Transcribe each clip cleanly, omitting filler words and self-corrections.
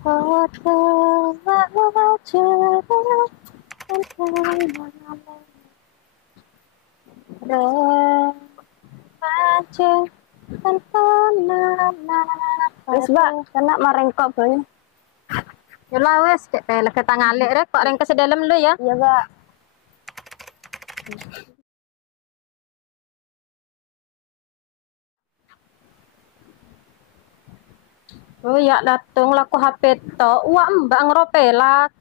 Hotel remaja remaja tanpa nama. Wis mbak, kena marengkok boy. Yolah wes, kayak pelek kita ngalik rek, kok reng ke dalam lu ya. Iya mbak. Oh ya datung laku HP to, uak mbak ngeropelak.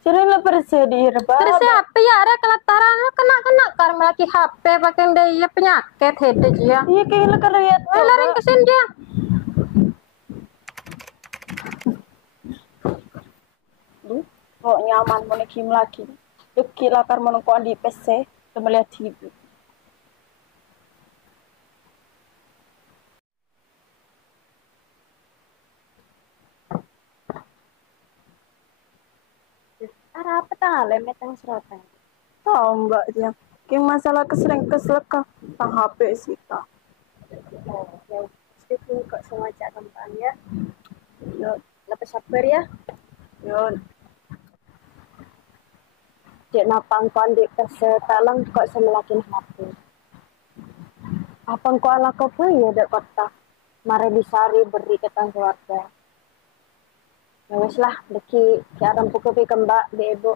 Sini lah bersedia mbak. Terus siapa ya rek kelataran lu kena kan lagi HP pakai daya penyakit hede dia. Iya kayak lihat Wah lari ke sini dia. Kok nyaman mau kim lagi. Deki lakar menunggu di PC, melihat TV. Arah apa tang lemet tang serotan? Tahu mbak dia. Kayak masalah kesering keseleka tang HP sih tak. Oh, ya pasti kok sengaja tempatnya. Yo, lebih sabar ya. Yo. Cek napang kon di kesetalang kok semelakin HP. Apang ko ala ko po ya dek kota. Mare bisari beri ketang keluarga. Ya wis lah, deki kiaran pukupi kembak di ibu.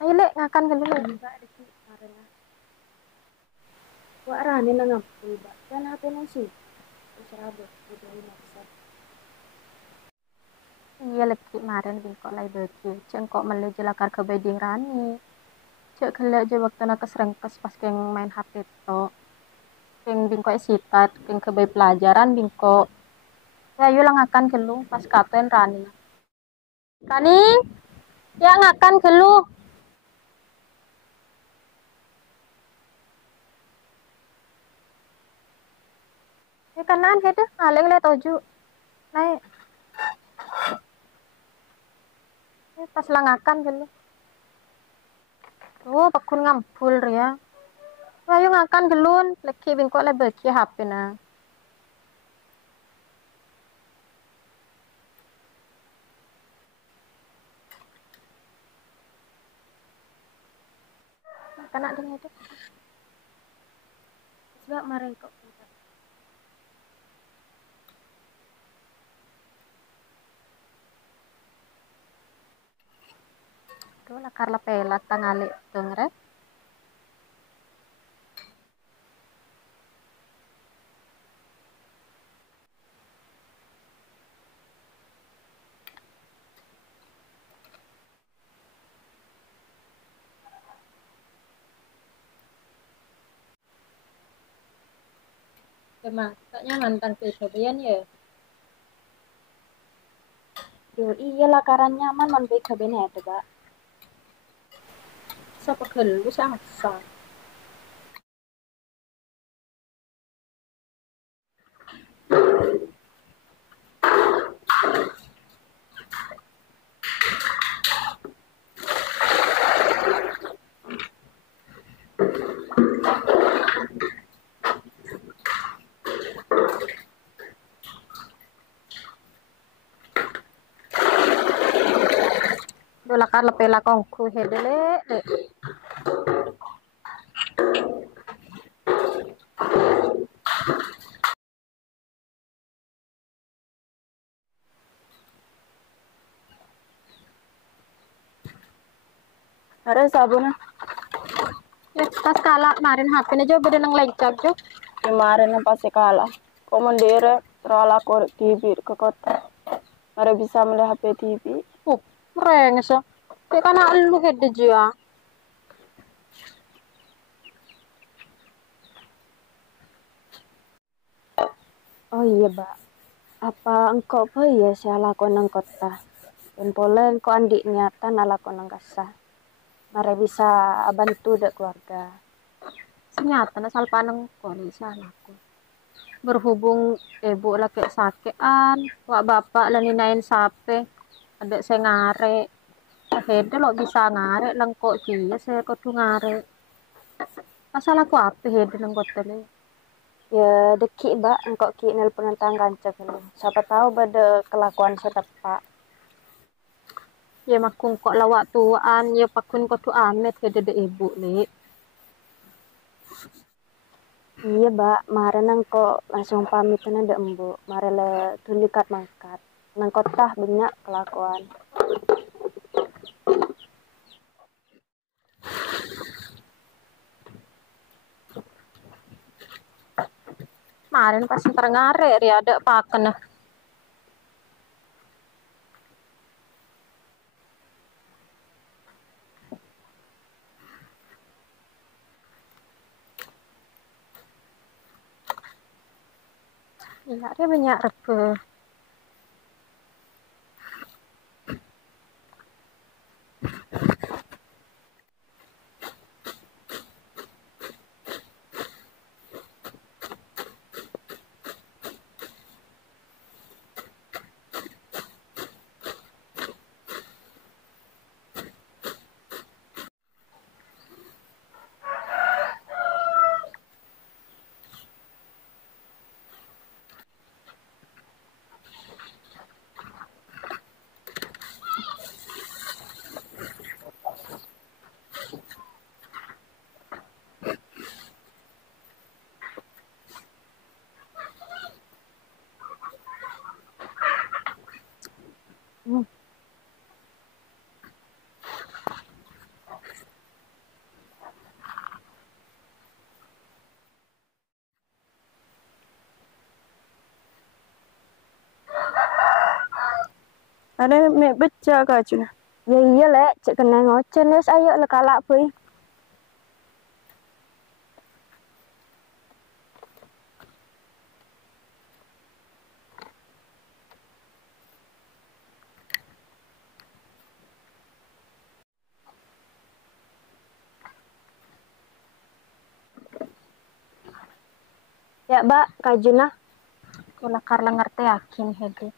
Ayo lek ngakan ke dulu. Mbak deki karena wak rani nangapul mbak. Kan HP nasi. Wis rabut udah maksa. Iya lek kemarin bingkok lai beki, cengkok mele jelakar ke beding rani. Cek kelak je waktu nak keserengkes pas keng main HP to. Keng bingkok sitat, keng ke pelajaran bingkok. Ya ayo lah ngakan ke lu pas katen rani. Kani, ya ngakan ke lu. Ya kanan hede ngaleng le toju. Naik. Pas lah ngakan ke lu. Oh, pakun ngampul ya. Ayo ngakan gelun, leki bingkok le beki HP na. Kena ding itu. Sebab mareng kok. Tuh lakar la pelak tangale tengre. Emang taknya mantan kecobian ya. Yo iya lah karan nyaman man baik kaben hete mbak. Siapa gelu sangsa. Tuh lakar la pelak kongku hedele. Ada sabun Ya pas kalah kemarin HP nya juga beda nang lencak jo. kemarin yang pasti kalah. Kok mendere terlalu aku TV ke kota. Ada bisa melihat HP TV. Reng so. Kayak kana lu hede jia. Oh iya, Mbak. Apa engkau apa ya saya lakon nang kota? Dan pole engkau andik niatan lakon nang kasah. Mare bisa bantu dek keluarga. Senyata asal paneng kok salahku. Berhubung ibu lagi sakitan, wak bapak laninain sape, ada saya ngarek. Hede lo bisa ngarek lengkok kia saya kudu ngarek. Asal aku apa hede lengkok tele. Ya deki, Mbak, engkau ki nelpon tentang kanca kene. Siapa tahu bade kelakuan saya tepak. Ya makung kok lawak tuan, ya pakun kudu amet hede de ibu le. Iya, Mbak, mare nang kok langsung pamit nang dek Mbok. Mare le tulikat mangkat. Nang kota banyak kelakuan. Kemarin pas ntar ngarek ya ada paken nah. Iya dia banyak rebe. Hmm. Ada mek beca kacuna. Ya iya lek, cek kena ngocen wis ayo le kalak puy. Ya, Mbak, kajuna. Kula karla ngerti yakin hede.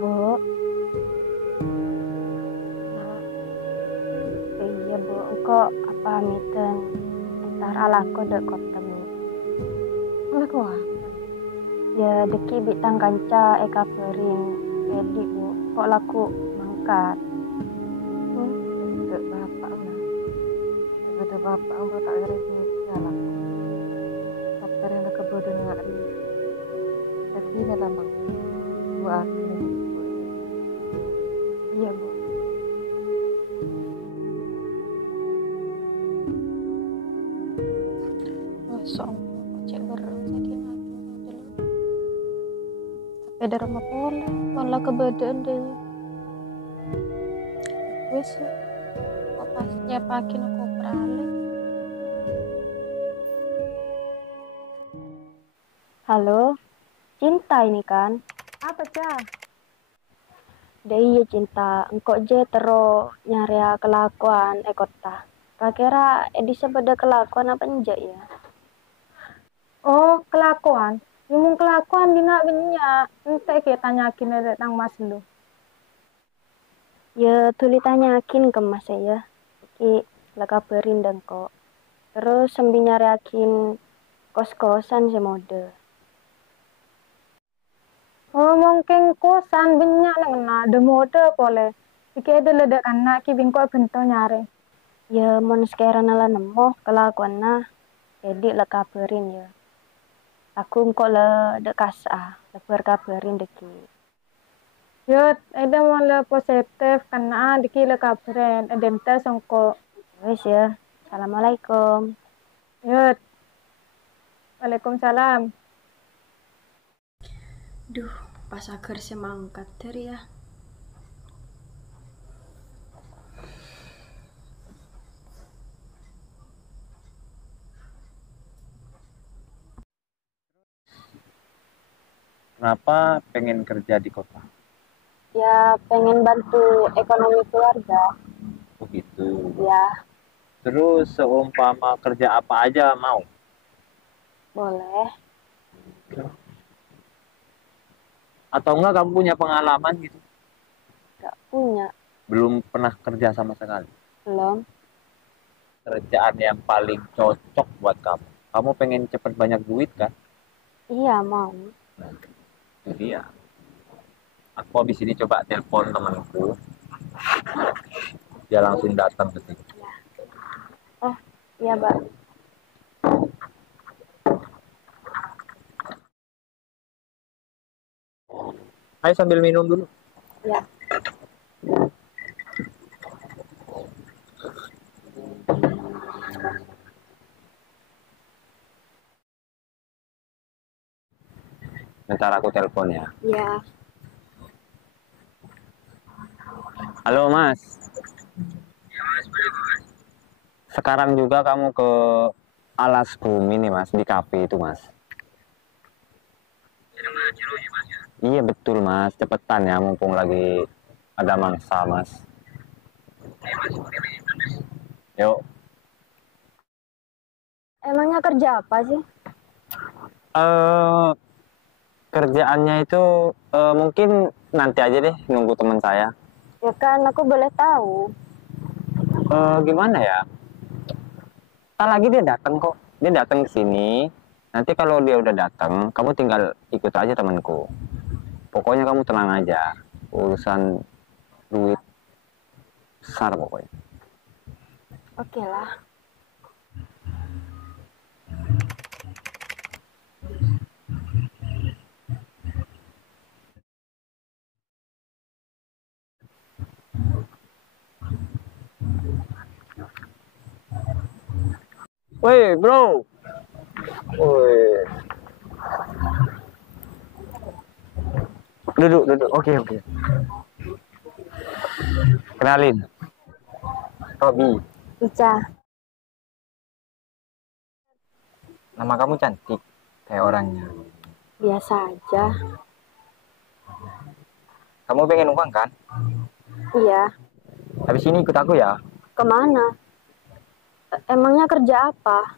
Bu, iya Bu, engkau apa miten ntar alako dek kota Bu. Anak wah. Ya deki bitang kanca eka perin edi Bu, kok laku mangkat. Dek bapak lah. Dek bapak ang tak kira di jalan. Tapi rena kebodohan ngari. Tapi ini lamang. Dua aku. Iya Bu. Masuk cek berang sakit hati adalah. Tapi dari rumah pola, malah kebodohan deh. Wes, kok pas nyepakin aku beralih. Halo, cinta ini kan? Apa cah? Deh iya cinta, engkau je tero nyari kelakuan kota. Kira-kira edi sebeda kelakuan apa enjak ya? Oh, kelakuan. Ngomong kelakuan dina banyak. Ente kita tanyakin ada tang mas lu. Ya tuli tanyakin ke mas ya. Ki lah kabarin dan kok. Terus sambil nyariakin kos-kosan semode. Oh, mungkin kosan banyak nang ada mode pole. Iki ada ledak anak ki bingko bento nyare. Ya mon sekarang nala nemu kelakuan nah. Jadi lah kabarin ya. Aku engkau lah dek kasah, lah berkabarin deki. Yo, ada mole positif karena diki le kabren, ada ente songko. Wis ya. Assalamualaikum. Yut, Waalaikumsalam. Duh, pas agar semangkat dari ya. Kenapa pengen kerja di kota? Ya pengen bantu ekonomi keluarga. Begitu. Ya Terus seumpama kerja apa aja mau? boleh. Atau enggak kamu punya pengalaman gitu? Gak punya. Belum pernah kerja sama sekali. Belum. Kerjaan yang paling cocok buat kamu. Kamu pengen cepet banyak duit kan? Iya mau. Nah, itu dia. Aku habis ini coba telepon temanku. Dia langsung datang ke sini. Oh iya mbak. Ayo sambil minum dulu. Ya. Bentar aku telepon ya. Ya. Halo Mas. Sekarang juga kamu ke Alas Bumi nih Mas, di kafe itu Mas. Iya betul Mas, cepetan ya mumpung lagi ada mangsa Mas. Yuk. Emangnya kerja apa sih? Kerjaannya itu mungkin nanti aja deh nunggu teman saya. Ya kan aku boleh tahu. Gimana ya? Tak lagi dia datang kok. Dia datang ke sini. Nanti kalau dia udah datang, kamu tinggal ikut aja temanku. Pokoknya kamu tenang aja. Urusan duit besar pokoknya. Oke lah. Woi bro. Woi. Duduk, duduk. Oke, oke. Kenalin. Robi. Ica. Nama kamu cantik. Kayak orangnya. Biasa aja. Kamu pengen uang kan? Iya. Habis ini ikut aku ya. Kemana? Emangnya kerja apa?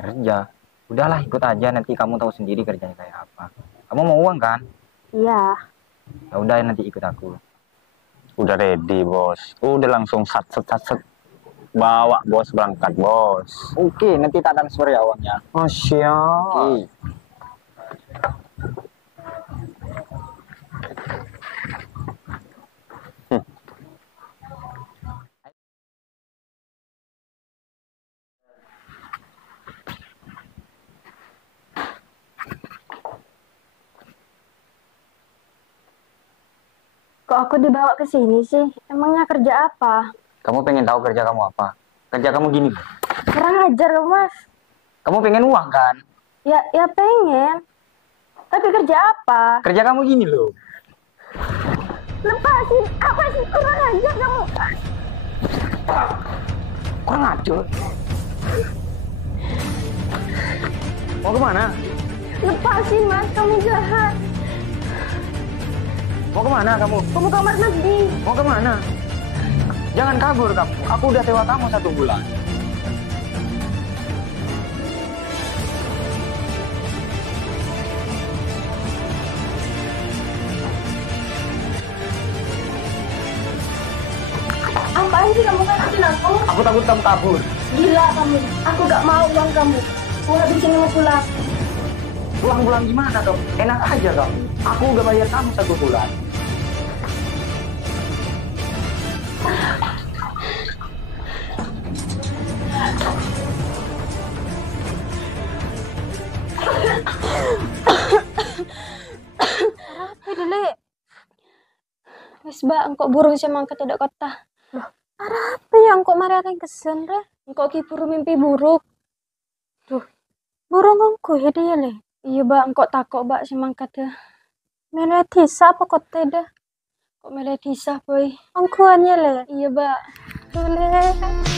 Kerja. Udahlah ikut aja, nanti kamu tahu sendiri kerjanya kayak apa. Kamu mau uang kan? Iya. Ya udah nanti ikut aku. Udah ready bos. Udah langsung sat set sat set. Bawa bos berangkat bos. Oke, nanti tak transfer ya uangnya. Oh siap. Oke. Kok aku dibawa ke sini sih? Emangnya kerja apa? Kamu pengen tahu kerja kamu apa? Kerja kamu gini. Kurang ajar loh mas. Kamu pengen uang kan? Ya pengen. Tapi kerja apa? Kerja kamu gini loh. Lepasin. Apa sih? Kurang ajar kamu. Kurang ajar. Mau kemana? Lepasin mas. Kamu jahat. Mau kemana kamu? Kamu kamar mandi. Mau kemana? Jangan kabur kamu. Aku udah sewa kamu 1 bulan. Apaan sih kamu ngakutin aku? Aku takut kamu kabur. Gila kamu. Aku gak mau uang kamu. Aku habis ini mau pulang. Pulang-pulang gimana dong? Enak aja dong. Aku udah bayar kamu 1 bulan. Apa dulu? Wes ba, engkau burung sih mangkat tidak kota. Loh, Apa yang kok marah yang kesen re? Kok ki buru mimpi buruk? Duh, burung ngongku ya dia le. Iya bak, kok takok bak semangkat dah. Meletisa apa kok teda? Kok meletisa boy? Angkuannya le. Iya bak. Boleh.